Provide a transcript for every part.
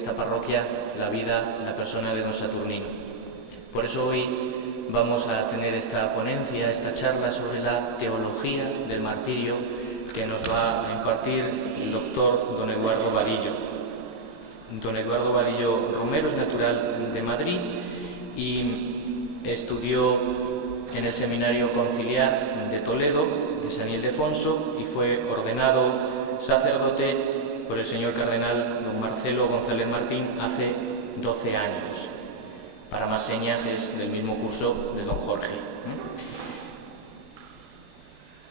esta parroquia la vida, la persona de don Saturnino. Por eso hoy vamos a tener esta ponencia, esta charla sobre la teología del martirio que nos va a impartir el doctor don Eduardo Vadillo. Don Eduardo Vadillo Romero es natural de Madrid y estudió en el Seminario Conciliar de Toledo, de San Ildefonso, y fue ordenado sacerdote por el señor cardenal don Marcelo González Martín hace 12 años. Para más señas es del mismo curso de don Jorge.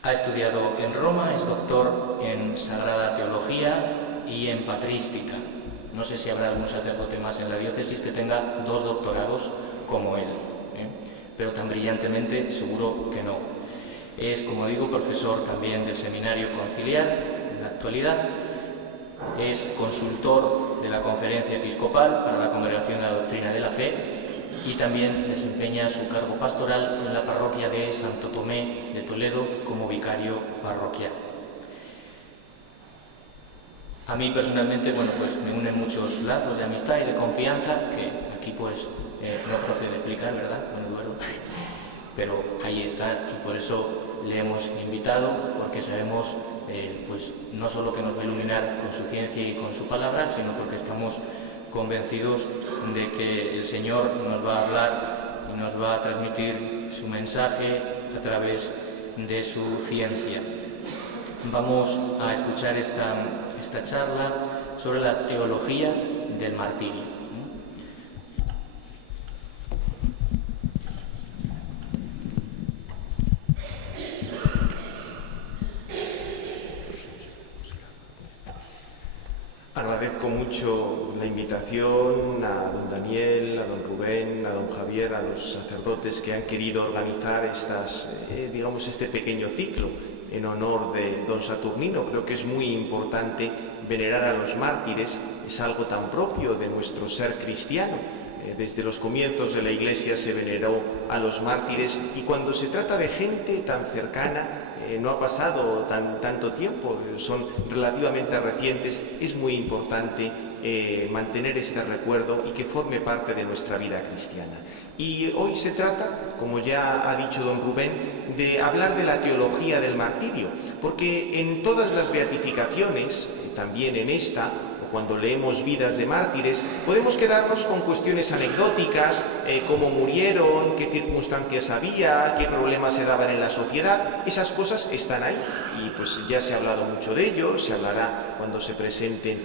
Ha estudiado en Roma, es doctor en Sagrada Teología y en Patrística. No sé si habrá algún sacerdote más en la diócesis que tenga 2 doctorados como él, pero tan brillantemente seguro que no. Es, como digo, profesor también del Seminario Conciliar en la actualidad. Es consultor de la Conferencia Episcopal para la Congregación de la Doctrina de la Fe y también desempeña su cargo pastoral en la parroquia de Santo Tomé de Toledo como vicario parroquial. A mí personalmente, pues me unen muchos lazos de amistad y de confianza que aquí no procede explicar, ¿verdad, don Eduardo? Pero ahí está y por eso le hemos invitado, porque sabemos no solo que nos va a iluminar con su ciencia y con su palabra, sino porque estamos convencidos de que el Señor nos va a hablar y nos va a transmitir su mensaje a través de su ciencia. Vamos a escuchar esta charla sobre la teología del martirio. Agradezco mucho la invitación a don Daniel, a don Rubén, a don Javier, a los sacerdotes que han querido organizar este pequeño ciclo en honor de don Saturnino. Creo que es muy importante venerar a los mártires, es algo tan propio de nuestro ser cristiano. Desde los comienzos de la Iglesia se veneró a los mártires y cuando se trata de gente tan cercana, no ha pasado tanto tiempo, son relativamente recientes, es muy importante mantener este recuerdo y que forme parte de nuestra vida cristiana. Y hoy se trata, como ya ha dicho don Rubén, de hablar de la teología del martirio, porque en todas las beatificaciones, también en esta, cuando leemos vidas de mártires, podemos quedarnos con cuestiones anecdóticas, cómo murieron, qué circunstancias había, qué problemas se daban en la sociedad. Esas cosas están ahí y pues ya se ha hablado mucho de ello, se hablará cuando se presenten,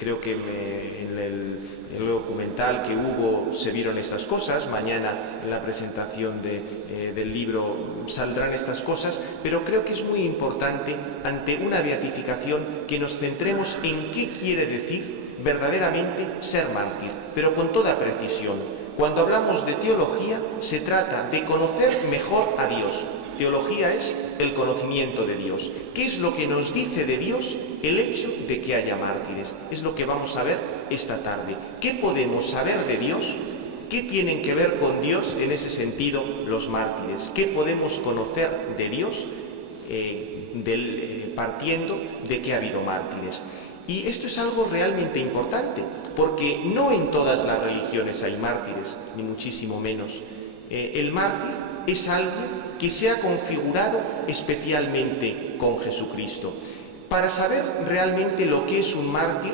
creo que en el documental que hubo se vieron estas cosas, mañana en la presentación del libro saldrán estas cosas, pero creo que es muy importante ante una beatificación que nos centremos en qué quiere decir verdaderamente ser mártir, pero con toda precisión. Cuando hablamos de teología se trata de conocer mejor a Dios. Teología es el conocimiento de Dios. ¿Qué es lo que nos dice de Dios el hecho de que haya mártires? Es lo que vamos a ver esta tarde. ¿Qué podemos saber de Dios? ¿Qué tienen que ver con Dios en ese sentido los mártires? ¿Qué podemos conocer de Dios partiendo de que ha habido mártires? Y esto es algo realmente importante, porque no en todas las religiones hay mártires, ni muchísimo menos. El mártir es alguien que se ha configurado especialmente con Jesucristo. Para saber realmente lo que es un mártir,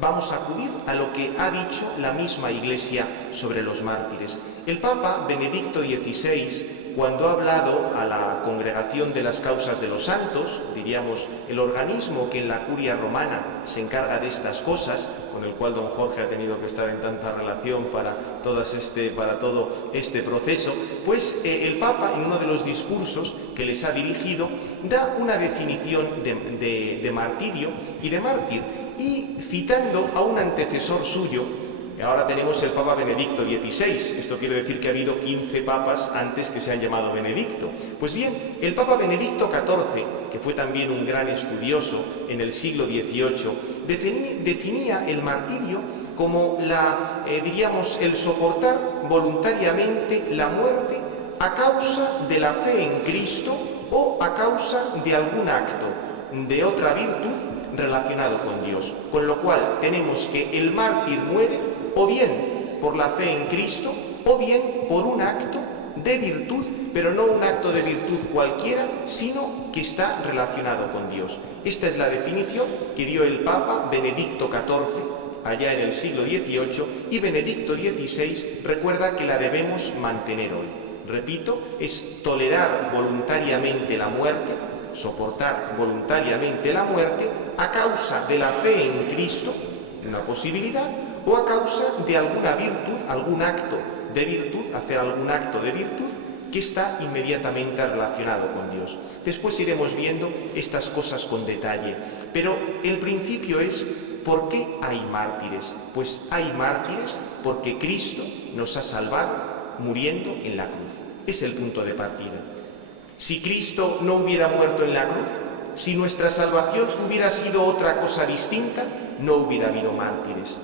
vamos a acudir a lo que ha dicho la misma Iglesia sobre los mártires. El Papa Benedicto XVI, cuando ha hablado a la Congregación de las Causas de los Santos, diríamos el organismo que en la Curia Romana se encarga de estas cosas, con el cual don Jorge ha tenido que estar en tanta relación para todo este proceso, pues el Papa, en uno de los discursos que les ha dirigido, da una definición de martirio y de mártir, y citando a un antecesor suyo. Ahora tenemos el Papa Benedicto XVI, esto quiere decir que ha habido 15 papas antes que se han llamado Benedicto. Pues bien, el Papa Benedicto XIV, que fue también un gran estudioso en el siglo XVIII, definía el martirio como el soportar voluntariamente la muerte a causa de la fe en Cristo o a causa de algún acto, de otra virtud, relacionado con Dios. Con lo cual tenemos que el mártir muere o bien por la fe en Cristo o bien por un acto de virtud, pero no un acto de virtud cualquiera, sino que está relacionado con Dios. Esta es la definición que dio el Papa Benedicto XIV allá en el siglo XVIII, y Benedicto XVI recuerda que la debemos mantener hoy. Repito, es tolerar voluntariamente la muerte, soportar voluntariamente la muerte a causa de la fe en Cristo, una posibilidad, o a causa de alguna virtud, algún acto de virtud, hacer algún acto de virtud que está inmediatamente relacionado con Dios. Después iremos viendo estas cosas con detalle, pero el principio es: ¿por qué hay mártires? Pues hay mártires porque Cristo nos ha salvado muriendo en la cruz. Es el punto de partida. Si Cristo no hubiera muerto en la cruz, si nuestra salvación hubiera sido otra cosa distinta, no hubiera habido mártires.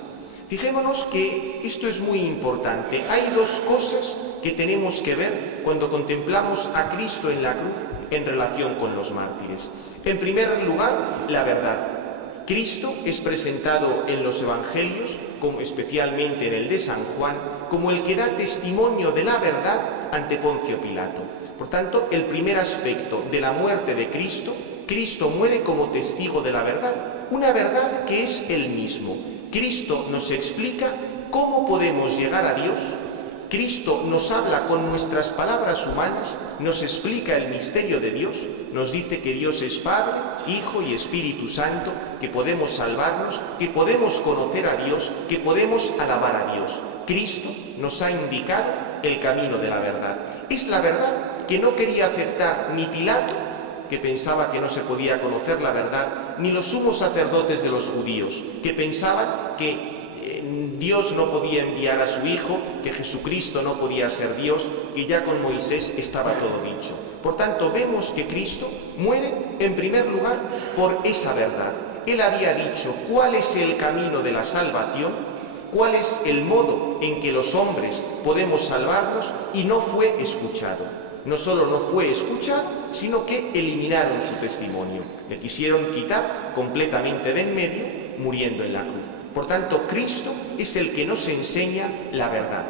Fijémonos que esto es muy importante. Hay dos cosas que tenemos que ver cuando contemplamos a Cristo en la cruz en relación con los mártires. En primer lugar, la verdad. Cristo es presentado en los Evangelios, como especialmente en el de San Juan, como el que da testimonio de la verdad ante Poncio Pilato. Por tanto, el primer aspecto de la muerte de Cristo, Cristo muere como testigo de la verdad, una verdad que es Él mismo. Cristo nos explica cómo podemos llegar a Dios. Cristo nos habla con nuestras palabras humanas, nos explica el misterio de Dios, nos dice que Dios es Padre, Hijo y Espíritu Santo, que podemos salvarnos, que podemos conocer a Dios, que podemos alabar a Dios. Cristo nos ha indicado el camino de la verdad. Es la verdad que no quería aceptar ni Pilato, que pensaba que no se podía conocer la verdad, ni los sumos sacerdotes de los judíos, que pensaban que Dios no podía enviar a su Hijo, que Jesucristo no podía ser Dios, que ya con Moisés estaba todo dicho. Por tanto, vemos que Cristo muere en primer lugar por esa verdad. Él había dicho cuál es el camino de la salvación, cuál es el modo en que los hombres podemos salvarnos, y no fue escuchado. No solo no fue escuchado, sino que eliminaron su testimonio. Le quisieron quitar completamente de en medio, muriendo en la cruz. Por tanto, Cristo es el que nos enseña la verdad.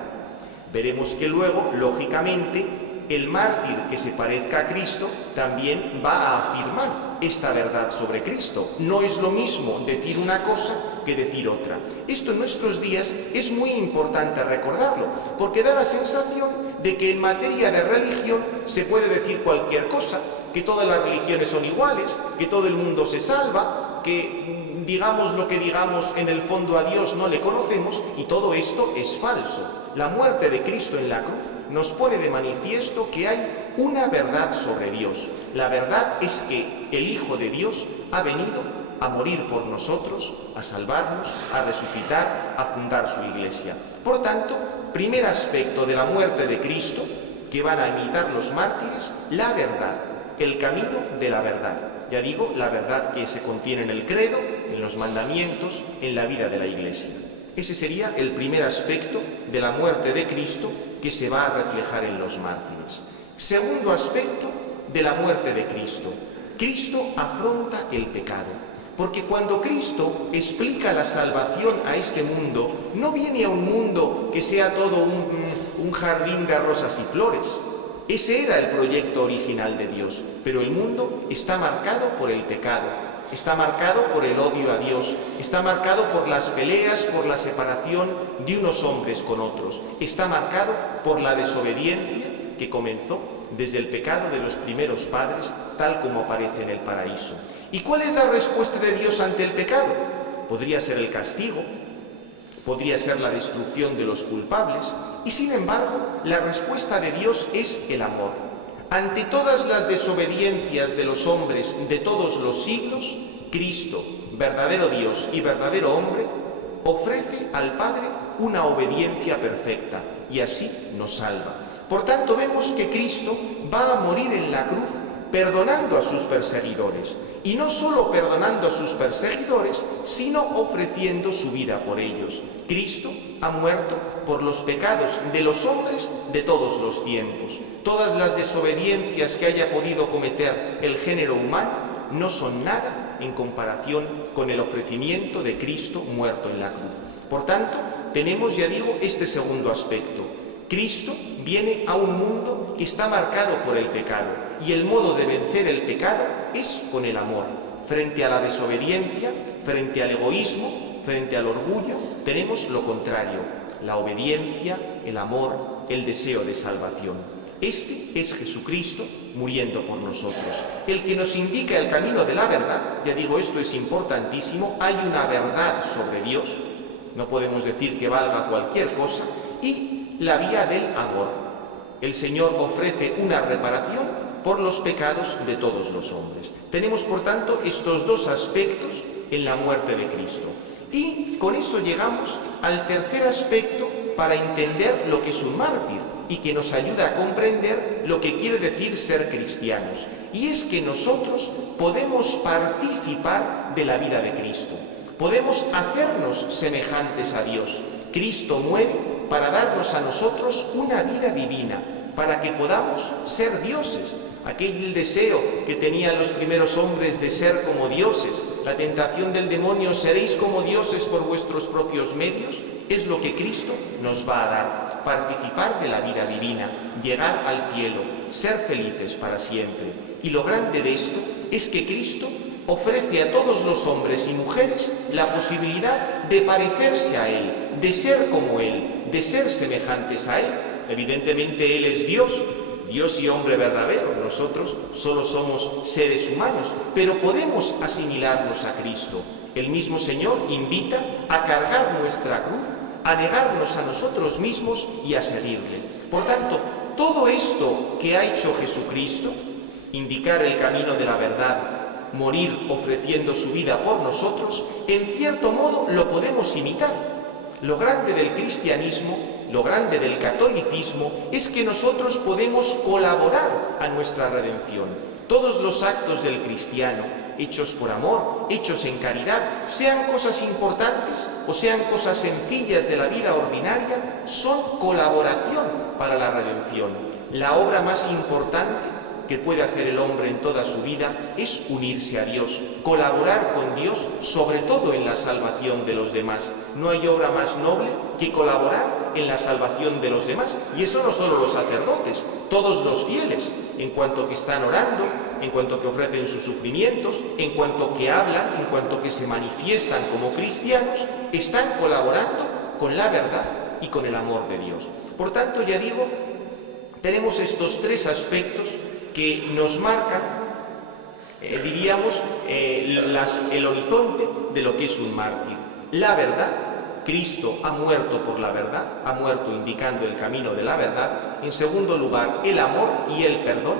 Veremos que luego, lógicamente, el mártir que se parezca a Cristo también va a afirmar esta verdad sobre Cristo. No es lo mismo decir una cosa que decir otra. Esto en nuestros días es muy importante recordarlo, porque da la sensación de que en materia de religión se puede decir cualquier cosa, que todas las religiones son iguales, que todo el mundo se salva, que digamos lo que digamos, en el fondo a Dios no le conocemos, y todo esto es falso. La muerte de Cristo en la cruz nos pone de manifiesto que hay una verdad sobre Dios. La verdad es que el Hijo de Dios ha venido a morir por nosotros, a salvarnos, a resucitar, a fundar su Iglesia. Por tanto, primer aspecto de la muerte de Cristo que van a imitar los mártires, la verdad, el camino de la verdad. Ya digo, la verdad que se contiene en el credo, en los mandamientos, en la vida de la Iglesia. Ese sería el primer aspecto de la muerte de Cristo que se va a reflejar en los mártires. Segundo aspecto de la muerte de Cristo. Cristo afronta el pecado. Porque cuando Cristo explica la salvación a este mundo, no viene a un mundo que sea todo un jardín de rosas y flores. Ese era el proyecto original de Dios, pero el mundo está marcado por el pecado, está marcado por el odio a Dios, está marcado por las peleas, por la separación de unos hombres con otros, está marcado por la desobediencia que comenzó desde el pecado de los primeros padres, tal como aparece en el paraíso. ¿Y cuál es la respuesta de Dios ante el pecado? Podría ser el castigo, podría ser la destrucción de los culpables, y sin embargo, la respuesta de Dios es el amor. Ante todas las desobediencias de los hombres de todos los siglos, Cristo, verdadero Dios y verdadero hombre, ofrece al Padre una obediencia perfecta y así nos salva. Por tanto, vemos que Cristo va a morir en la cruz perdonando a sus perseguidores. Y no solo perdonando a sus perseguidores, sino ofreciendo su vida por ellos. Cristo ha muerto por los pecados de los hombres de todos los tiempos. Todas las desobediencias que haya podido cometer el género humano no son nada en comparación con el ofrecimiento de Cristo muerto en la cruz. Por tanto, tenemos, ya digo, este segundo aspecto. Cristo viene a un mundo que está marcado por el pecado, y el modo de vencer el pecado es con el amor. Frente a la desobediencia, frente al egoísmo, frente al orgullo, tenemos lo contrario: la obediencia, el amor, el deseo de salvación. Este es Jesucristo muriendo por nosotros, el que nos indica el camino de la verdad. Ya digo, esto es importantísimo. Hay una verdad sobre Dios, no podemos decir que valga cualquier cosa, y la vía del amor. El Señor ofrece una reparación por los pecados de todos los hombres. Tenemos, por tanto, estos dos aspectos en la muerte de Cristo. Y con eso llegamos al tercer aspecto para entender lo que es un mártir y que nos ayuda a comprender lo que quiere decir ser cristianos. Y es que nosotros podemos participar de la vida de Cristo. Podemos hacernos semejantes a Dios. Cristo muere para darnos a nosotros una vida divina, para que podamos ser dioses. Aquel deseo que tenían los primeros hombres de ser como dioses, la tentación del demonio, seréis como dioses por vuestros propios medios, es lo que Cristo nos va a dar. Participar de la vida divina, llegar al cielo, ser felices para siempre. Y lo grande de esto es que Cristo ofrece a todos los hombres y mujeres la posibilidad de parecerse a Él, de ser como Él, de ser semejantes a Él. Evidentemente Él es Dios, Dios y hombre verdadero. Nosotros solo somos seres humanos, pero podemos asimilarnos a Cristo. El mismo Señor invita a cargar nuestra cruz, a negarnos a nosotros mismos y a seguirle. Por tanto, todo esto que ha hecho Jesucristo, indicar el camino de la verdad, morir ofreciendo su vida por nosotros, en cierto modo lo podemos imitar. Lo grande del cristianismo, lo grande del catolicismo, es que nosotros podemos colaborar a nuestra redención. Todos los actos del cristiano, hechos por amor, hechos en caridad, sean cosas importantes o sean cosas sencillas de la vida ordinaria, son colaboración para la redención. La obra más importante que puede hacer el hombre en toda su vida es unirse a Dios, colaborar con Dios, sobre todo en la salvación de los demás. No hay obra más noble que colaborar en la salvación de los demás. Y eso no solo los sacerdotes, todos los fieles, en cuanto que están orando, en cuanto que ofrecen sus sufrimientos, en cuanto que hablan, en cuanto que se manifiestan como cristianos, están colaborando con la verdad y con el amor de Dios. Por tanto, ya digo, tenemos estos tres aspectos que nos marcan, diríamos, el horizonte de lo que es un mártir. La verdad, Cristo ha muerto por la verdad, ha muerto indicando el camino de la verdad. En segundo lugar, el amor y el perdón.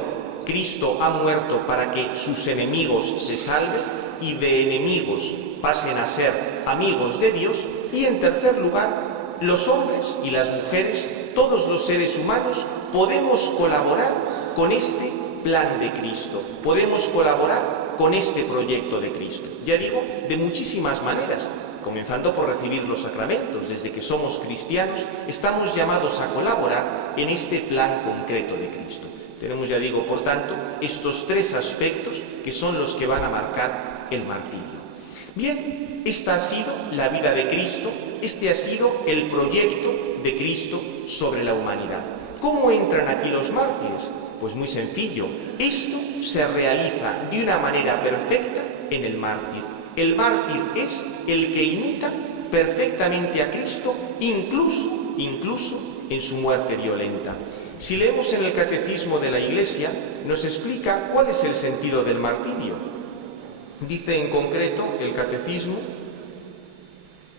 Cristo ha muerto para que sus enemigos se salven y de enemigos pasen a ser amigos de Dios. Y en tercer lugar, los hombres y las mujeres, todos los seres humanos, podemos colaborar con este plan de Cristo, podemos colaborar con este proyecto de Cristo. Ya digo, de muchísimas maneras, comenzando por recibir los sacramentos. Desde que somos cristianos, estamos llamados a colaborar en este plan concreto de Cristo. Tenemos, ya digo, por tanto, estos tres aspectos que son los que van a marcar el martirio. Bien, esta ha sido la vida de Cristo, este ha sido el proyecto de Cristo sobre la humanidad. ¿Cómo entran aquí los mártires? Pues muy sencillo, esto se realiza de una manera perfecta en el mártir. El mártir es el que imita perfectamente a Cristo, incluso en su muerte violenta. Si leemos en el Catecismo de la Iglesia, nos explica cuál es el sentido del martirio. Dice en concreto el Catecismo,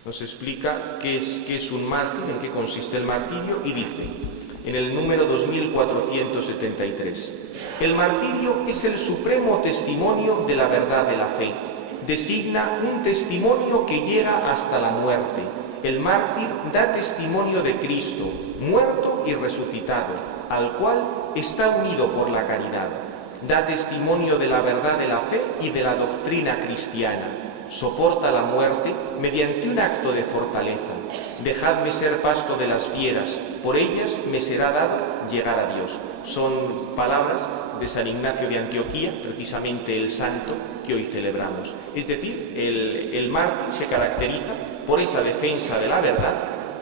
nos explica qué es un mártir, en qué consiste el martirio, y dice, en el número 2473, el martirio es el supremo testimonio de la verdad de la fe. Designa un testimonio que llega hasta la muerte. El mártir da testimonio de Cristo, muerto y resucitado, al cual está unido por la caridad. Da testimonio de la verdad de la fe y de la doctrina cristiana. Soporta la muerte mediante un acto de fortaleza. dejadme ser pasto de las fieras, por ellas me será dado llegar a Dios. Son palabras de San Ignacio de Antioquía, precisamente el santo que hoy celebramos. Es decir, el mártir se caracteriza por esa defensa de la verdad,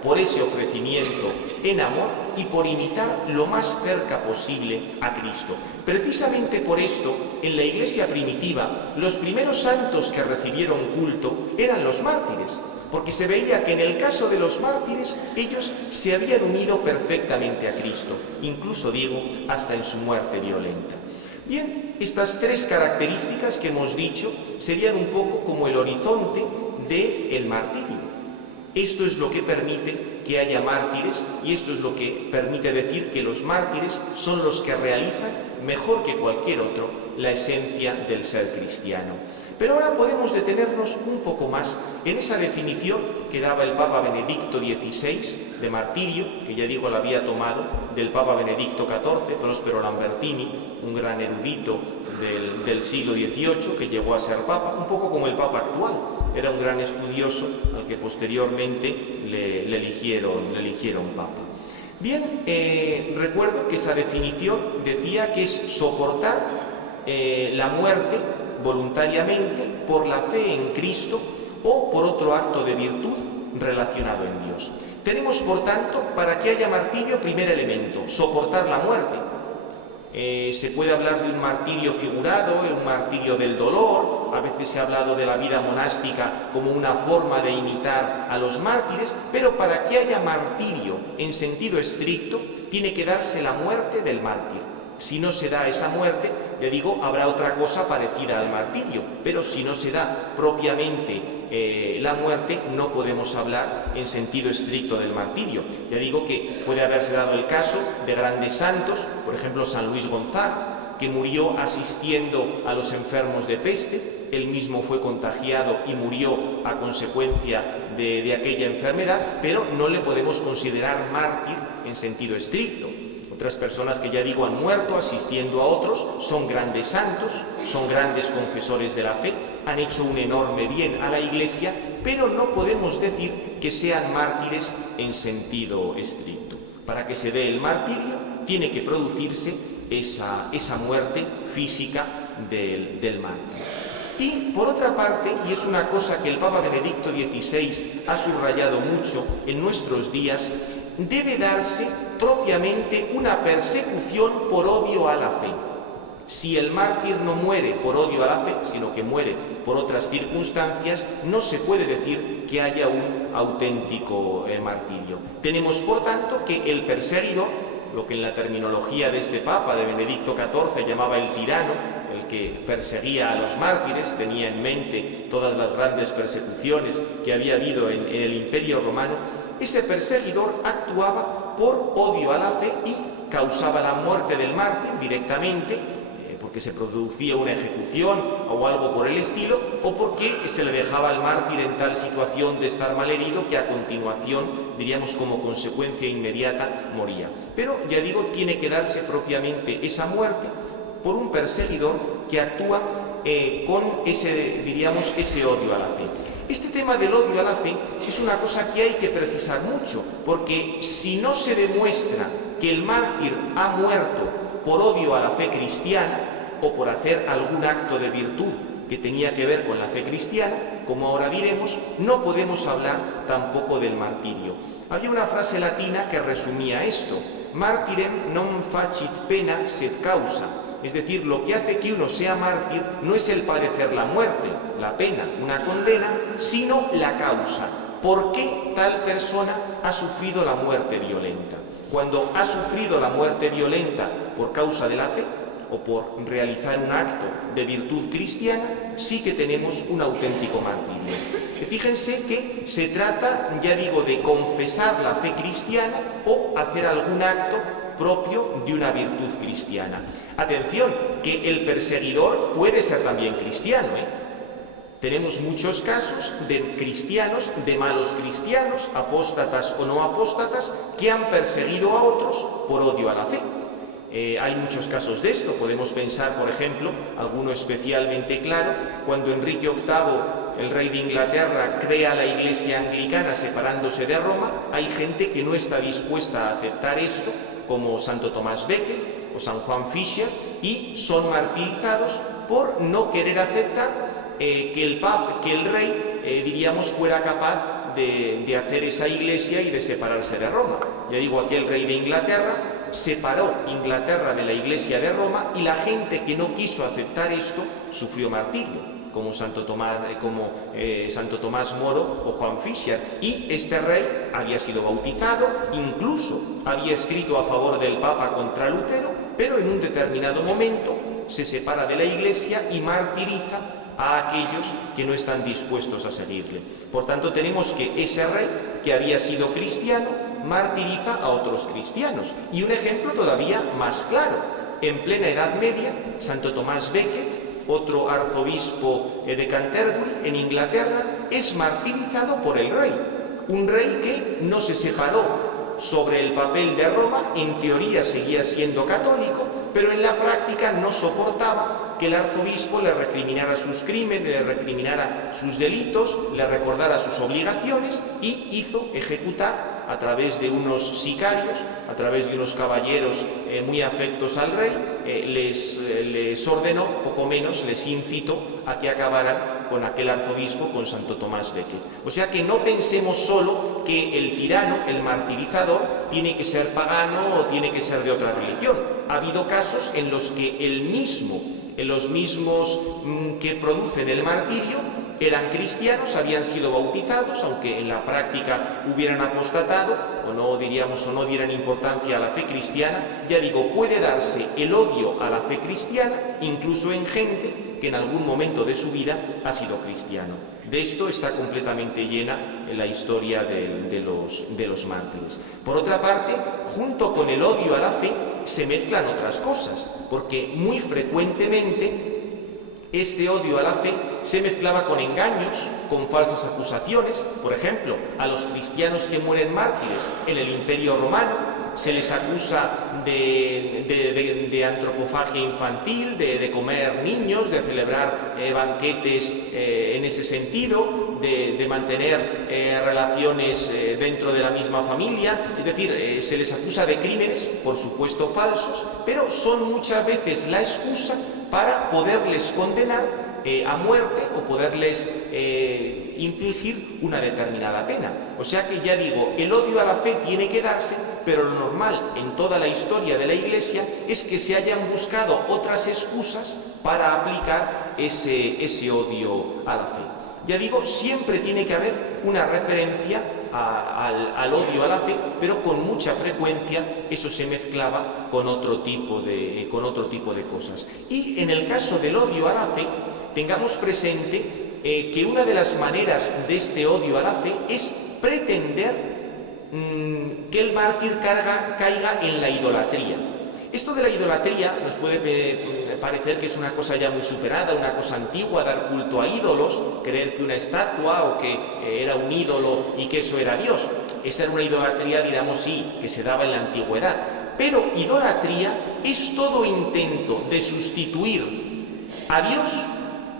por ese ofrecimiento en amor y por imitar lo más cerca posible a Cristo. Precisamente por esto, en la Iglesia primitiva, los primeros santos que recibieron culto eran los mártires, porque se veía que en el caso de los mártires ellos se habían unido perfectamente a Cristo, incluso digo, hasta en su muerte violenta. Bien, estas tres características que hemos dicho serían un poco como el horizonte del martirio. Esto es lo que permite que haya mártires y esto es lo que permite decir que los mártires son los que realizan mejor que cualquier otro la esencia del ser cristiano. Pero ahora podemos detenernos un poco más en esa definición que daba el Papa Benedicto XVI de martirio, que ya digo la había tomado del Papa Benedicto XIV, Próspero Lambertini, un gran erudito del siglo XVIII que llegó a ser Papa, un poco como el Papa actual. Era un gran estudioso al que posteriormente le eligieron Papa. Bien, recuerdo que esa definición decía que es soportar la muerte voluntariamente por la fe en Cristo o por otro acto de virtud relacionado en Dios. Tenemos, por tanto, para que haya martirio, primer elemento, soportar la muerte. Se puede hablar de un martirio figurado, un martirio del dolor. A veces se ha hablado de la vida monástica como una forma de imitar a los mártires, pero para que haya martirio en sentido estricto, tiene que darse la muerte del mártir. Si no se da esa muerte, ya digo, habrá otra cosa parecida al martirio, pero si no se da propiamente la muerte, no podemos hablar en sentido estricto del martirio. Ya digo que puede haberse dado el caso de grandes santos, por ejemplo San Luis Gonzaga, que murió asistiendo a los enfermos de peste. Él mismo fue contagiado y murió a consecuencia de aquella enfermedad, pero no le podemos considerar mártir en sentido estricto. Otras personas que ya digo han muerto asistiendo a otros son grandes santos, son grandes confesores de la fe, han hecho un enorme bien a la Iglesia, pero no podemos decir que sean mártires en sentido estricto. Para que se dé el martirio tiene que producirse esa muerte física del mártir. Y por otra parte, y es una cosa que el Papa Benedicto XVI ha subrayado mucho en nuestros días, debe darse propiamente una persecución por odio a la fe. Si el mártir no muere por odio a la fe, sino que muere por otras circunstancias, no se puede decir que haya un auténtico martirio. Tenemos, por tanto, que el perseguidor, lo que en la terminología de este Papa, de Benedicto XIV, llamaba el tirano, el que perseguía a los mártires, tenía en mente todas las grandes persecuciones que había habido en el Imperio Romano. Ese perseguidor actuaba por odio a la fe y causaba la muerte del mártir directamente, porque se producía una ejecución o algo por el estilo, o porque se le dejaba al mártir en tal situación de estar malherido que a continuación, diríamos como consecuencia inmediata, moría. Pero, ya digo, tiene que darse propiamente esa muerte por un perseguidor que actúa con ese odio a la fe. Este tema del odio a la fe es una cosa que hay que precisar mucho, porque si no se demuestra que el mártir ha muerto por odio a la fe cristiana o por hacer algún acto de virtud que tenía que ver con la fe cristiana, como ahora diremos, no podemos hablar tampoco del martirio. Había una frase latina que resumía esto: martyrem non facit pena sed causa. Es decir, lo que hace que uno sea mártir no es el padecer la muerte, la pena, una condena, sino la causa. ¿Por qué tal persona ha sufrido la muerte violenta? Cuando ha sufrido la muerte violenta por causa de la fe o por realizar un acto de virtud cristiana, sí que tenemos un auténtico martirio. Fíjense que se trata, ya digo, de confesar la fe cristiana o hacer algún acto propio de una virtud cristiana. Atención, que el perseguidor puede ser también cristiano, Tenemos muchos casos de cristianos, de malos cristianos, apóstatas o no apóstatas, que han perseguido a otros por odio a la fe. Hay muchos casos de esto. Podemos pensar, por ejemplo, alguno especialmente claro, cuando Enrique VIII el rey de Inglaterra crea la Iglesia anglicana separándose de Roma, hay gente que no está dispuesta a aceptar esto, como Santo Tomás Becket o San Juan Fisher, y son martirizados por no querer aceptar que el rey, diríamos, fuera capaz de hacer esa Iglesia y de separarse de Roma. Ya digo, aquel rey de Inglaterra separó Inglaterra de la Iglesia de Roma, y la gente que no quiso aceptar esto sufrió martirio, como Santo Tomás Moro o Juan Fisher. Y este rey había sido bautizado, incluso había escrito a favor del Papa contra Lutero, pero en un determinado momento se separa de la Iglesia y martiriza a aquellos que no están dispuestos a seguirle. Por tanto, tenemos que ese rey, que había sido cristiano, martiriza a otros cristianos. Y un ejemplo todavía más claro: en plena Edad Media, Santo Tomás Becket, otro arzobispo de Canterbury, en Inglaterra, es martirizado por el rey. Un rey que no se separó sobre el papel de Roma, en teoría seguía siendo católico, pero en la práctica no soportaba que el arzobispo le recriminara sus crímenes, le recriminara sus delitos, le recordara sus obligaciones, y hizo ejecutar a través de unos sicarios, a través de unos caballeros muy afectos al rey, les ordenó, poco menos, les incitó a que acabaran con aquel arzobispo, con Santo Tomás Becket. O sea que no pensemos solo que el tirano, el martirizador, tiene que ser pagano o tiene que ser de otra religión. Ha habido casos en los que los mismos que producen el martirio eran cristianos, habían sido bautizados, aunque en la práctica hubieran apostatado o no dieran importancia a la fe cristiana. Ya digo, puede darse el odio a la fe cristiana incluso en gente que en algún momento de su vida ha sido cristiano. De esto está completamente llena la historia de los mártires. Por otra parte, junto con el odio a la fe se mezclan otras cosas, porque muy frecuentemente este odio a la fe se mezclaba con engaños, con falsas acusaciones. Por ejemplo, a los cristianos que mueren mártires en el Imperio Romano se les acusa de antropofagia infantil, de comer niños, de celebrar banquetes en ese sentido, de mantener relaciones dentro de la misma familia. Es decir, se les acusa de crímenes, por supuesto falsos, pero son muchas veces la excusa para poderles condenar a muerte o poderles infligir una determinada pena. O sea que, ya digo, el odio a la fe tiene que darse, pero lo normal en toda la historia de la Iglesia es que se hayan buscado otras excusas para aplicar ese odio a la fe. Ya digo, siempre tiene que haber una referencia al odio a la fe, pero con mucha frecuencia eso se mezclaba con otro tipo de cosas. Y en el caso del odio a la fe, tengamos presente que una de las maneras de este odio a la fe es pretender que el mártir caiga en la idolatría. Esto de la idolatría nos puede parecer que es una cosa ya muy superada, una cosa antigua, dar culto a ídolos, creer que una estatua o que era un ídolo y que eso era Dios. Esa era una idolatría, diríamos, sí, que se daba en la antigüedad. Pero idolatría es todo intento de sustituir a Dios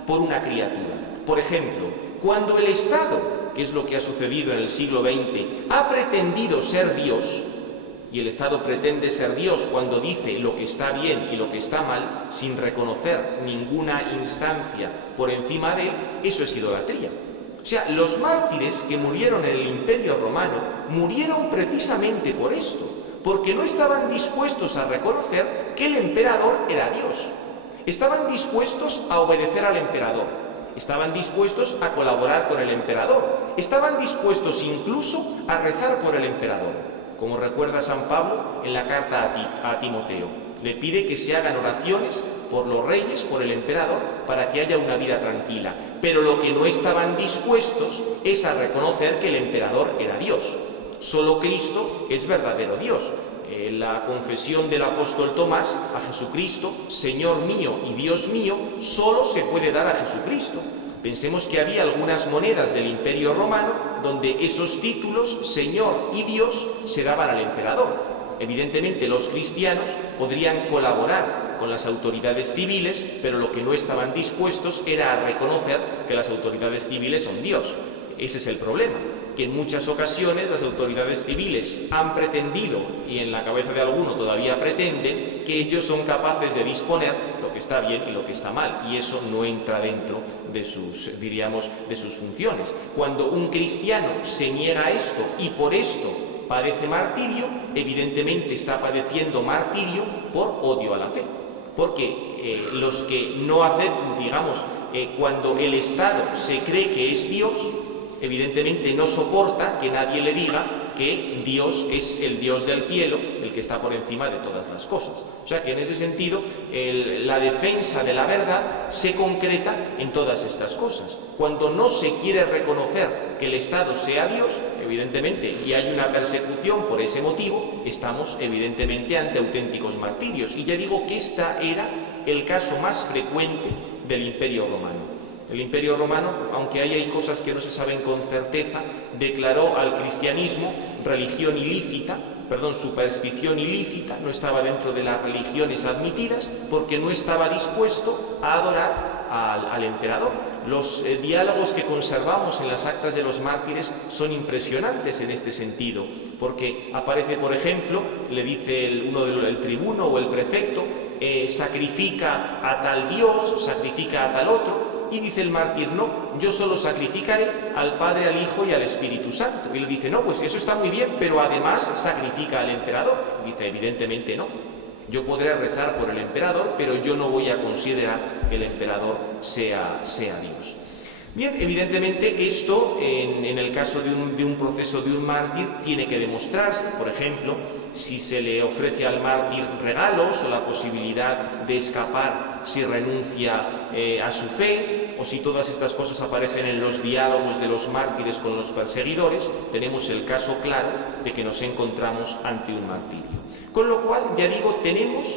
por una criatura. Por ejemplo, cuando el Estado, que es lo que ha sucedido en el siglo XX, ha pretendido ser Dios, y el Estado pretende ser Dios cuando dice lo que está bien y lo que está mal, sin reconocer ninguna instancia por encima de él, eso es idolatría. O sea, los mártires que murieron en el Imperio Romano murieron precisamente por esto, porque no estaban dispuestos a reconocer que el emperador era Dios. Estaban dispuestos a obedecer al emperador, estaban dispuestos a colaborar con el emperador, estaban dispuestos incluso a rezar por el emperador. Como recuerda San Pablo en la carta a Timoteo, le pide que se hagan oraciones por los reyes, por el emperador, para que haya una vida tranquila. Pero lo que no estaban dispuestos es a reconocer que el emperador era Dios. Solo Cristo es verdadero Dios. La confesión del apóstol Tomás a Jesucristo, Señor mío y Dios mío, solo se puede dar a Jesucristo. Pensemos que había algunas monedas del Imperio Romano donde esos títulos, Señor y Dios, se daban al emperador. Evidentemente los cristianos podrían colaborar con las autoridades civiles, pero lo que no estaban dispuestos era a reconocer que las autoridades civiles son Dios. Ese es el problema, que en muchas ocasiones las autoridades civiles han pretendido, y en la cabeza de alguno todavía pretenden, que ellos son capaces de disponer lo que está bien y lo que está mal, y eso no entra dentro de sus, diríamos, de sus funciones. Cuando un cristiano se niega a esto y por esto padece martirio, evidentemente está padeciendo martirio por odio a la fe, porque los que no hacen, digamos, cuando el Estado se cree que es Dios, evidentemente no soporta que nadie le diga que Dios es el Dios del cielo, el que está por encima de todas las cosas. O sea que en ese sentido la defensa de la verdad se concreta en todas estas cosas. Cuando no se quiere reconocer que el Estado sea Dios, evidentemente, y hay una persecución por ese motivo, estamos evidentemente ante auténticos martirios. Y ya digo que este era el caso más frecuente del Imperio Romano. El Imperio Romano, aunque hay cosas que no se saben con certeza, declaró al cristianismo religión ilícita, superstición ilícita, no estaba dentro de las religiones admitidas, porque no estaba dispuesto a adorar al emperador. Los diálogos que conservamos en las actas de los mártires son impresionantes en este sentido, porque aparece, por ejemplo, le dice el tribuno o el prefecto, sacrifica a tal Dios, sacrifica a tal otro, y dice el mártir, no, yo solo sacrificaré al Padre, al Hijo y al Espíritu Santo. Y le dice, no, pues eso está muy bien, pero además sacrifica al emperador. Y dice, evidentemente no. Yo podré rezar por el emperador, pero yo no voy a considerar que el emperador sea Dios. Bien, evidentemente esto, en el caso de un proceso de un mártir, tiene que demostrarse. Por ejemplo, si se le ofrece al mártir regalos o la posibilidad de escapar si renuncia a su fe, o si todas estas cosas aparecen en los diálogos de los mártires con los perseguidores, tenemos el caso claro de que nos encontramos ante un martirio. Con lo cual, ya digo, tenemos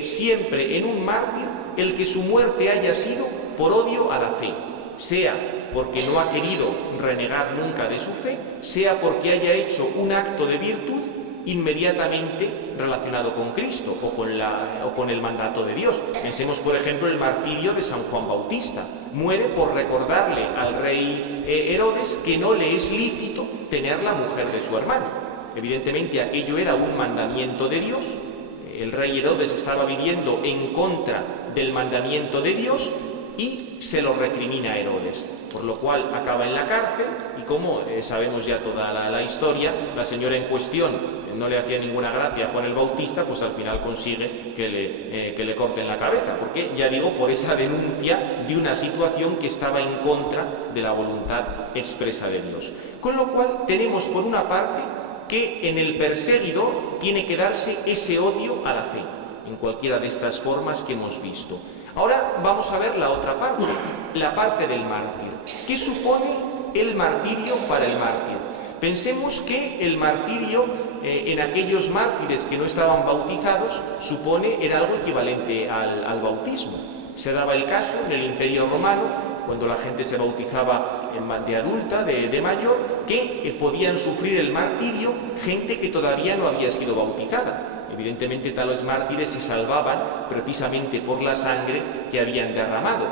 siempre en un mártir el que su muerte haya sido por odio a la fe, sea porque no ha querido renegar nunca de su fe, sea porque haya hecho un acto de virtud inmediatamente relacionado con Cristo o con el mandato de Dios. Pensemos, por ejemplo, el martirio de San Juan Bautista. Muere por recordarle al rey Herodes que no le es lícito tener la mujer de su hermano. Evidentemente aquello era un mandamiento de Dios. El rey Herodes estaba viviendo en contra del mandamiento de Dios y se lo recrimina a Herodes, por lo cual acaba en la cárcel y, como sabemos ya toda la historia, la señora en cuestión no le hacía ninguna gracia a Juan el Bautista, pues al final consigue que le corten la cabeza, porque, ya digo, por esa denuncia de una situación que estaba en contra de la voluntad expresa de Dios. Con lo cual tenemos, por una parte, que en el perseguidor tiene que darse ese odio a la fe, en cualquiera de estas formas que hemos visto. Ahora vamos a ver la otra parte, la parte del mártir. ¿Qué supone el martirio para el mártir? Pensemos que el martirio en aquellos mártires que no estaban bautizados era algo equivalente al bautismo. Se daba el caso en el Imperio Romano, cuando la gente se bautizaba de adulta, de mayor, que podían sufrir el martirio gente que todavía no había sido bautizada. Evidentemente tales mártires se salvaban precisamente por la sangre que habían derramado.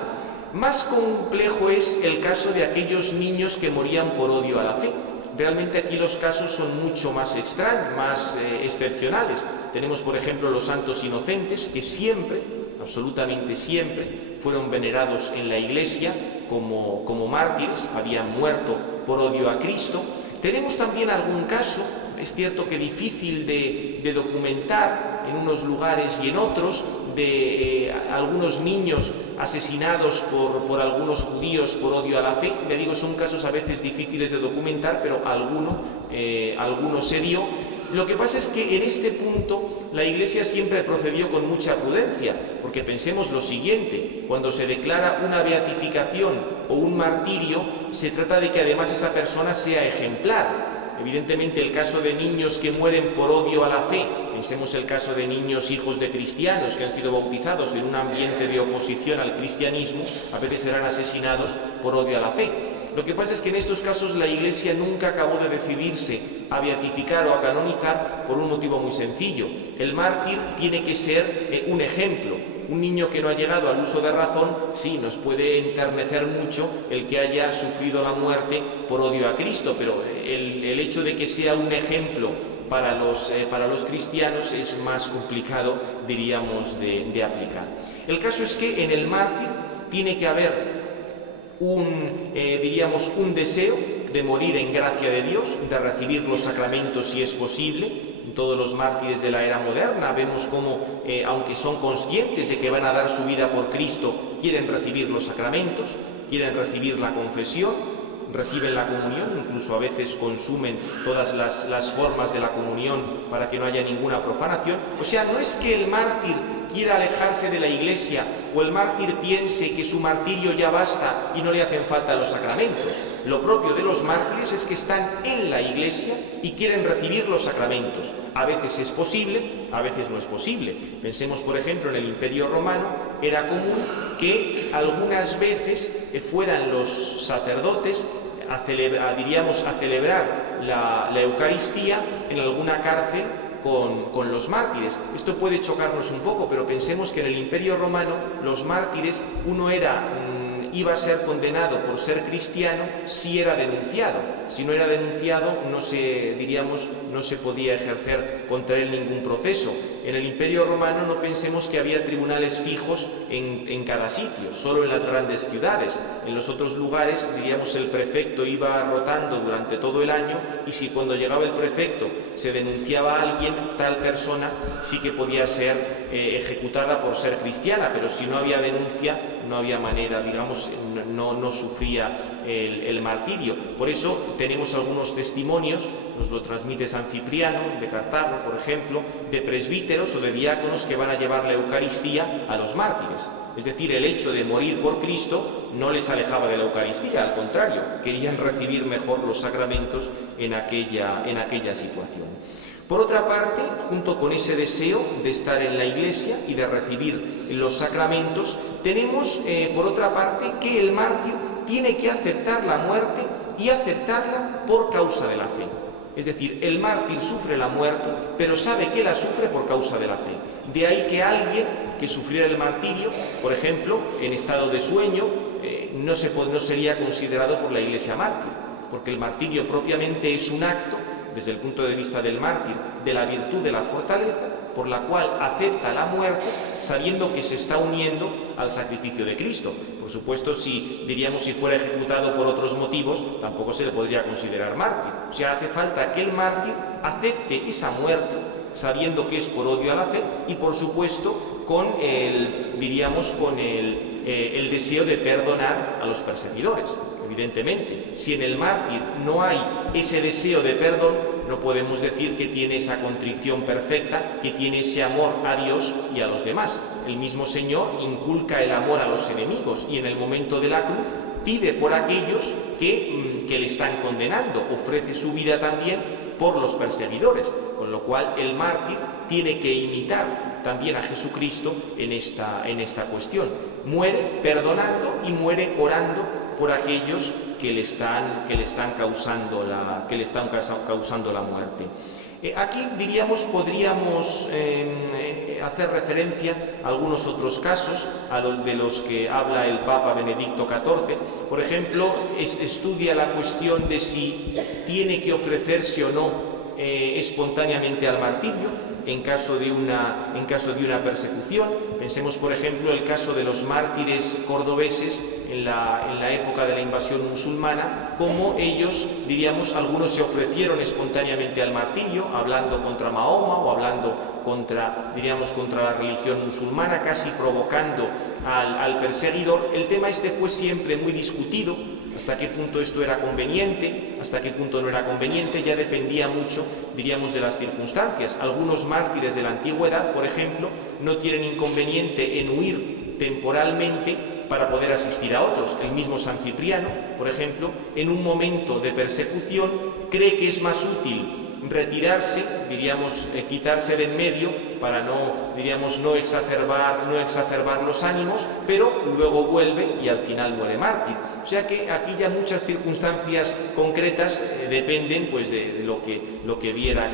Más complejo es el caso de aquellos niños que morían por odio a la fe. Realmente aquí los casos son mucho más extraños, más excepcionales. Tenemos, por ejemplo, los santos inocentes, que siempre, absolutamente siempre, fueron venerados en la Iglesia como mártires, habían muerto por odio a Cristo. Tenemos también algún caso, es cierto que difícil de documentar en unos lugares y en otros, de algunos niños asesinados por algunos judíos por odio a la fe. Le digo, son casos a veces difíciles de documentar, pero alguno se dio. Lo que pasa es que en este punto la Iglesia siempre procedió con mucha prudencia, porque pensemos lo siguiente: cuando se declara una beatificación o un martirio, se trata de que además esa persona sea ejemplar. Evidentemente el caso de niños que mueren por odio a la fe, pensemos el caso de niños hijos de cristianos que han sido bautizados en un ambiente de oposición al cristianismo, a veces serán asesinados por odio a la fe. Lo que pasa es que en estos casos la Iglesia nunca acabó de decidirse a beatificar o a canonizar por un motivo muy sencillo. El mártir tiene que ser un ejemplo. un niño que no ha llegado al uso de razón, sí, nos puede enternecer mucho el que haya sufrido la muerte por odio a Cristo, pero el hecho de que sea un ejemplo para los cristianos es más complicado, diríamos, de aplicar. El caso es que en el mártir tiene que haber un deseo de morir en gracia de Dios, de recibir los sacramentos si es posible. En todos los mártires de la era moderna vemos cómo, aunque son conscientes de que van a dar su vida por Cristo, quieren recibir los sacramentos, quieren recibir la confesión, reciben la comunión, incluso a veces consumen todas las formas de la comunión para que no haya ninguna profanación. O sea, no es que el mártir quiera alejarse de la Iglesia o el mártir piense que su martirio ya basta y no le hacen falta los sacramentos. Lo propio de los mártires es que están en la Iglesia y quieren recibir los sacramentos. A veces es posible, a veces no es posible. Pensemos, por ejemplo, en el Imperio Romano era común que algunas veces fueran los sacerdotes a celebrar la Eucaristía en alguna cárcel con los mártires. Esto puede chocarnos un poco, pero pensemos que en el Imperio Romano los mártires, uno iba a ser condenado por ser cristiano si era denunciado. Si no era denunciado, no se podía ejercer contra él ningún proceso. En el Imperio Romano no pensemos que había tribunales fijos en cada sitio, solo en las grandes ciudades. En los otros lugares, el prefecto iba rotando durante todo el año, y si cuando llegaba el prefecto se denunciaba a alguien, tal persona sí que podía ser ejecutada por ser cristiana, pero si no había denuncia, no había manera, no sufría el martirio. Por eso tenemos algunos testimonios, nos lo transmite San Cipriano de Cartago, por ejemplo, de presbíteros o de diáconos que van a llevar la Eucaristía a los mártires. Es decir, el hecho de morir por Cristo no les alejaba de la Eucaristía, al contrario, querían recibir mejor los sacramentos en aquella situación. Por otra parte, junto con ese deseo de estar en la Iglesia y de recibir los sacramentos, tenemos, por otra parte, que el mártir tiene que aceptar la muerte y aceptarla por causa de la fe. Es decir, el mártir sufre la muerte, pero sabe que la sufre por causa de la fe. De ahí que alguien que sufriera el martirio, por ejemplo, en estado de sueño, no sería considerado por la Iglesia mártir, porque el martirio propiamente es un acto, desde el punto de vista del mártir, de la virtud de la fortaleza, por la cual acepta la muerte sabiendo que se está uniendo al sacrificio de Cristo. Por supuesto, si fuera ejecutado por otros motivos, tampoco se le podría considerar mártir. O sea, hace falta que el mártir acepte esa muerte sabiendo que es por odio a la fe y, por supuesto, con el deseo de perdonar a los perseguidores. Evidentemente, si en el mártir no hay ese deseo de perdón, no podemos decir que tiene esa contrición perfecta, que tiene ese amor a Dios y a los demás. El mismo Señor inculca el amor a los enemigos y en el momento de la cruz pide por aquellos que le están condenando, ofrece su vida también por los perseguidores, con lo cual el mártir tiene que imitar también a Jesucristo en esta cuestión. Muere perdonando y muere orando por aquellos que le están causando la muerte. Aquí podríamos hacer referencia a algunos otros casos, de los que habla el Papa Benedicto XIV. Por ejemplo, estudia la cuestión de si tiene que ofrecerse o no espontáneamente al martirio en caso de una persecución. Pensemos, por ejemplo, el caso de los mártires cordobeses en la época de la invasión musulmana, como ellos, algunos se ofrecieron espontáneamente al martirio, hablando contra Mahoma o hablando contra la religión musulmana, casi provocando al perseguidor. El tema fue siempre muy discutido, hasta qué punto esto era conveniente, hasta qué punto no era conveniente, ya dependía mucho, de las circunstancias. Algunos mártires de la antigüedad, por ejemplo, no tienen inconveniente en huir temporalmente para poder asistir a otros. El mismo San Cipriano, por ejemplo, en un momento de persecución, cree que es más útil retirarse, diríamos, quitarse de en medio para no exacerbar los ánimos, pero luego vuelve y al final muere mártir. O sea que aquí ya muchas circunstancias concretas dependen pues de lo que viera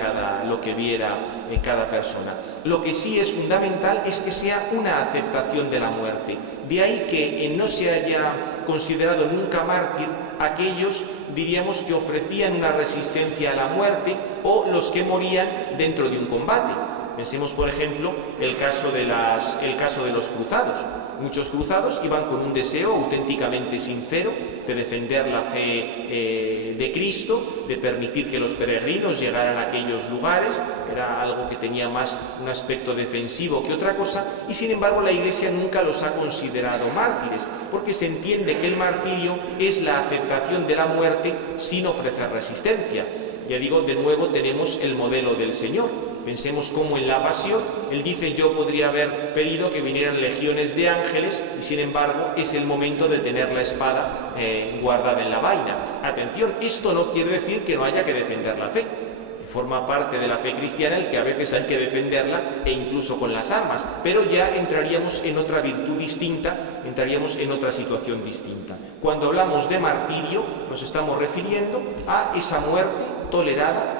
cada persona. Lo que sí es fundamental es que sea una aceptación de la muerte. De ahí que no se haya considerado nunca mártir aquellos, diríamos, que ofrecían una resistencia a la muerte o los que morían dentro de un combate. Pensemos, por ejemplo, el caso de los cruzados. Muchos cruzados iban con un deseo auténticamente sincero de defender la fe de Cristo, de permitir que los peregrinos llegaran a aquellos lugares. Era algo que tenía más un aspecto defensivo que otra cosa, y sin embargo la Iglesia nunca los ha considerado mártires, porque se entiende que el martirio es la aceptación de la muerte sin ofrecer resistencia. Ya digo, de nuevo tenemos el modelo del Señor. Pensemos cómo en la pasión Él dice: yo podría haber pedido que vinieran legiones de ángeles, y sin embargo es el momento de tener la espada guardada en la vaina. Atención, esto no quiere decir que no haya que defender la fe. Forma parte de la fe cristiana el que a veces hay que defenderla, e incluso con las armas, pero ya entraríamos en otra virtud distinta, entraríamos en otra situación distinta. Cuando hablamos de martirio nos estamos refiriendo a esa muerte tolerada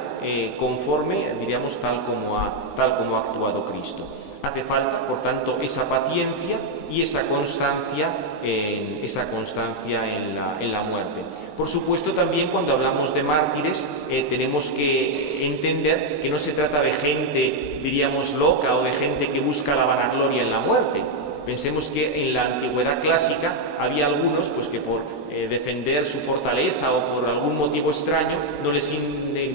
conforme, diríamos, tal como ha actuado Cristo. Hace falta, por tanto, esa paciencia y esa constancia en la muerte. Por supuesto, también cuando hablamos de mártires tenemos que entender que no se trata de gente, diríamos, loca, o de gente que busca la vanagloria en la muerte. Pensemos que en la antigüedad clásica había algunos pues que por defender su fortaleza o por algún motivo extraño no les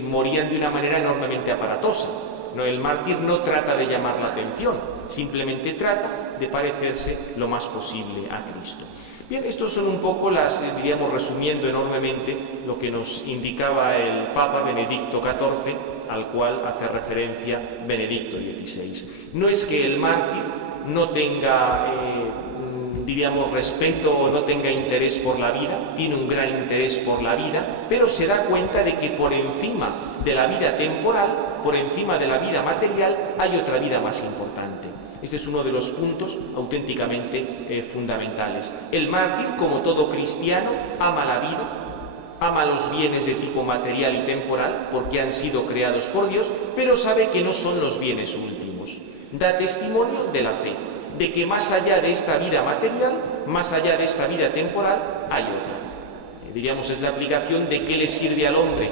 morían de una manera enormemente aparatosa. No, el mártir no trata de llamar la atención, simplemente trata de parecerse lo más posible a Cristo. Bien, estos son un poco diríamos, resumiendo enormemente lo que nos indicaba el Papa Benedicto XIV, al cual hace referencia Benedicto XVI. No es que el mártir no tenga, diríamos, respeto o no tenga interés por la vida, tiene un gran interés por la vida, pero se da cuenta de que por encima de la vida temporal, por encima de la vida material, hay otra vida más importante. Este es uno de los puntos auténticamente fundamentales. El mártir, como todo cristiano, ama la vida, ama los bienes de tipo material y temporal, porque han sido creados por Dios, pero sabe que no son los bienes últimos. Da testimonio de la fe, de que más allá de esta vida material, más allá de esta vida temporal, hay otra. Diríamos, es la aplicación de qué le sirve al hombre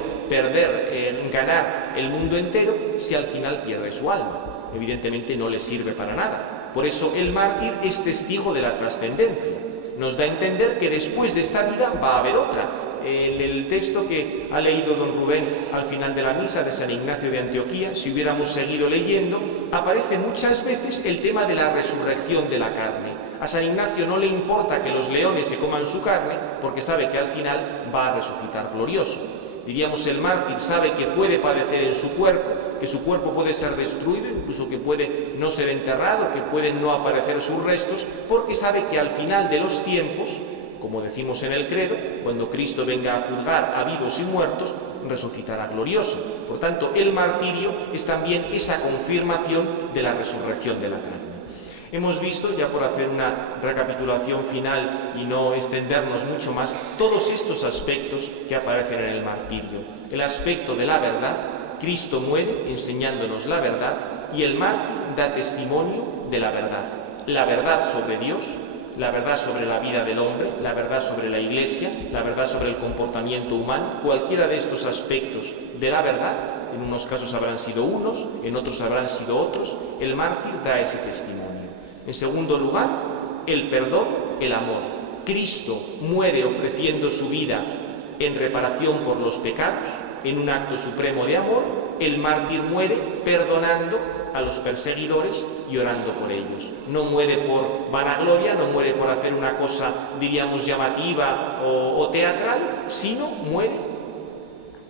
ganar el mundo entero si al final pierde su alma. Evidentemente no le sirve para nada. Por eso el mártir es testigo de la trascendencia. Nos da a entender que después de esta vida va a haber otra. En el texto que ha leído don Rubén al final de la misa de San Ignacio de Antioquía, si hubiéramos seguido leyendo, aparece muchas veces el tema de la resurrección de la carne. A San Ignacio no le importa que los leones se coman su carne, porque sabe que al final va a resucitar glorioso. Diríamos, el mártir sabe que puede padecer en su cuerpo, que su cuerpo puede ser destruido, incluso que puede no ser enterrado, que pueden no aparecer sus restos, porque sabe que al final de los tiempos, como decimos en el credo, cuando Cristo venga a juzgar a vivos y muertos, resucitará glorioso. Por tanto, el martirio es también esa confirmación de la resurrección de la carne. Hemos visto, ya por hacer una recapitulación final y no extendernos mucho más, todos estos aspectos que aparecen en el martirio. El aspecto de la verdad: Cristo muere enseñándonos la verdad, y el mártir da testimonio de la verdad. La verdad sobre Dios, la verdad sobre la vida del hombre, la verdad sobre la Iglesia, la verdad sobre el comportamiento humano. Cualquiera de estos aspectos de la verdad, en unos casos habrán sido unos, en otros habrán sido otros, el mártir da ese testimonio. En segundo lugar, el perdón, el amor. Cristo muere ofreciendo su vida en reparación por los pecados, en un acto supremo de amor. El mártir muere perdonando a los perseguidores y orando por ellos. No muere por vanagloria, no muere por hacer una cosa, diríamos, llamativa o teatral, sino muere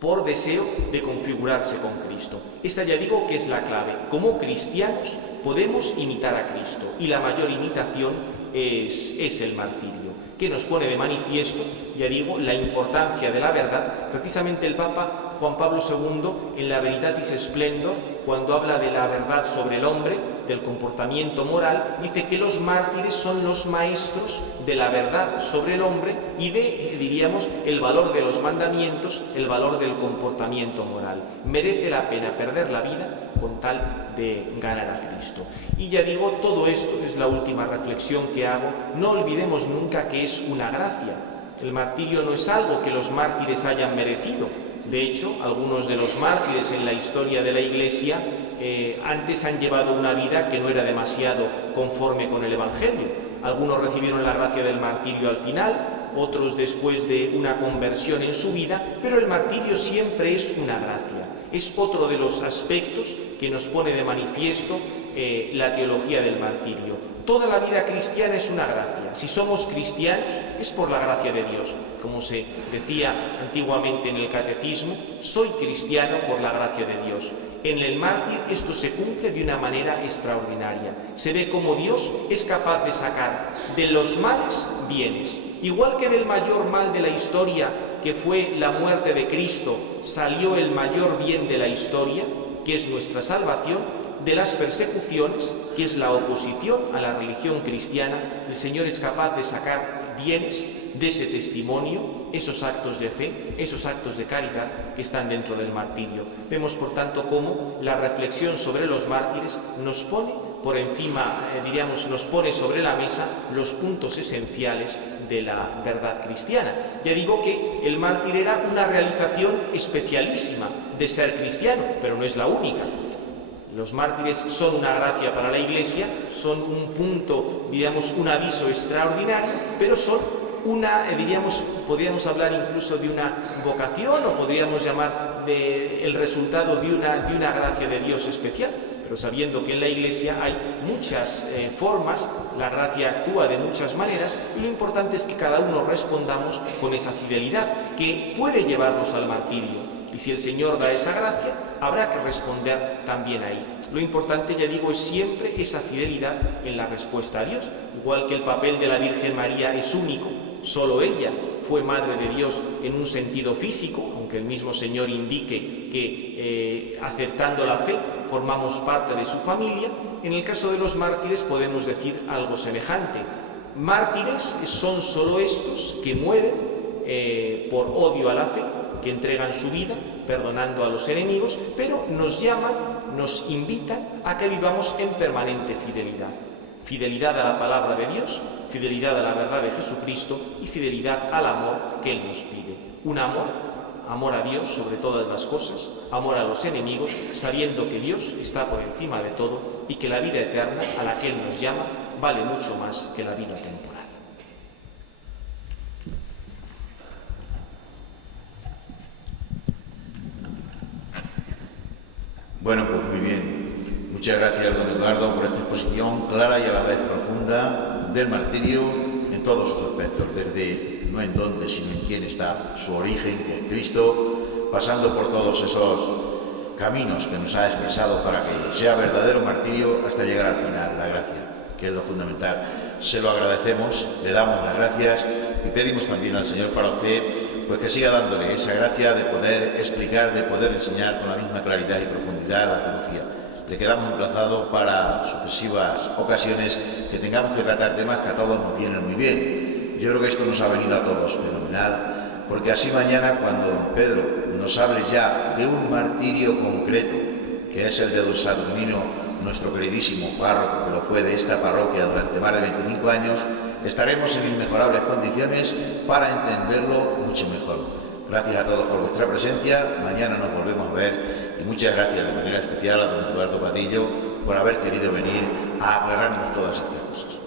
por deseo de configurarse con Cristo. Esa, ya digo, que es la clave. Como cristianos podemos imitar a Cristo, y la mayor imitación es el martirio, que nos pone de manifiesto, ya digo, la importancia de la verdad. Precisamente el Papa Juan Pablo II en la Veritatis Splendor, cuando habla de la verdad sobre el hombre, del comportamiento moral, dice que los mártires son los maestros de la verdad sobre el hombre y de, diríamos, el valor de los mandamientos, el valor del comportamiento moral. Merece la pena perder la vida con tal de ganar a Cristo. Y ya digo, todo esto es la última reflexión que hago. No olvidemos nunca que es una gracia. El martirio no es algo que los mártires hayan merecido. De hecho, algunos de los mártires en la historia de la Iglesia antes han llevado una vida que no era demasiado conforme con el Evangelio. Algunos recibieron la gracia del martirio al final, otros después de una conversión en su vida, pero el martirio siempre es una gracia. Es otro de los aspectos que nos pone de manifiesto la teología del martirio. Toda la vida cristiana es una gracia. Si somos cristianos es por la gracia de Dios. Como se decía antiguamente en el catecismo, soy cristiano por la gracia de Dios. En el mártir esto se cumple de una manera extraordinaria. Se ve cómo Dios es capaz de sacar de los males bienes. Igual que del mayor mal de la historia, que fue la muerte de Cristo, salió el mayor bien de la historia, que es nuestra salvación. De las persecuciones, que es la oposición a la religión cristiana, el Señor es capaz de sacar bienes de ese testimonio, esos actos de fe, esos actos de caridad que están dentro del martirio. Vemos, por tanto, cómo la reflexión sobre los mártires nos pone por encima, nos pone sobre la mesa los puntos esenciales de la verdad cristiana. Ya digo que el mártir era una realización especialísima de ser cristiano, pero no es la única. Los mártires son una gracia para la Iglesia, son un punto, un aviso extraordinario, pero son podríamos hablar incluso de una vocación o podríamos llamar el resultado de una gracia de Dios especial. Pero sabiendo que en la Iglesia hay muchas formas, la gracia actúa de muchas maneras y lo importante es que cada uno respondamos con esa fidelidad que puede llevarnos al martirio. Y si el Señor da esa gracia, habrá que responder también ahí. Lo importante, ya digo, es siempre esa fidelidad en la respuesta a Dios. Igual que el papel de la Virgen María es único, solo ella fue Madre de Dios en un sentido físico, aunque el mismo Señor indique que aceptando la fe formamos parte de su familia. En el caso de los mártires podemos decir algo semejante. Mártires son solo estos que mueren por odio a la fe, que entregan su vida perdonando a los enemigos, pero nos llaman, nos invitan a que vivamos en permanente fidelidad. Fidelidad a la palabra de Dios, fidelidad a la verdad de Jesucristo y fidelidad al amor que Él nos pide. Un amor a Dios sobre todas las cosas, amor a los enemigos, sabiendo que Dios está por encima de todo y que la vida eterna a la que Él nos llama vale mucho más que la vida temporal. Bueno, pues muy bien. Muchas gracias, don Eduardo, por esta exposición clara y a la vez profunda del martirio en todos sus aspectos, desde no en dónde, sino en quién está su origen, que es Cristo, pasando por todos esos caminos que nos ha expresado para que sea verdadero martirio hasta llegar al final, la gracia, que es lo fundamental. Se lo agradecemos, le damos las gracias y pedimos también al Señor para usted pues que siga dándole esa gracia de poder explicar, de poder enseñar con la misma claridad y profundidad la teología. Le quedamos emplazados para sucesivas ocasiones que tengamos que tratar temas que a todos nos vienen muy bien. Yo creo que esto nos ha venido a todos fenomenal, porque así mañana cuando don Pedro nos hable ya de un martirio concreto, que es el de don Saturnino, nuestro queridísimo párroco, que lo fue de esta parroquia durante más de 25 años, estaremos en inmejorables condiciones para entenderlo mucho mejor. Gracias a todos por vuestra presencia, mañana nos volvemos a ver y muchas gracias de manera especial a don Eduardo Padillo por haber querido venir a aclararnos todas estas cosas.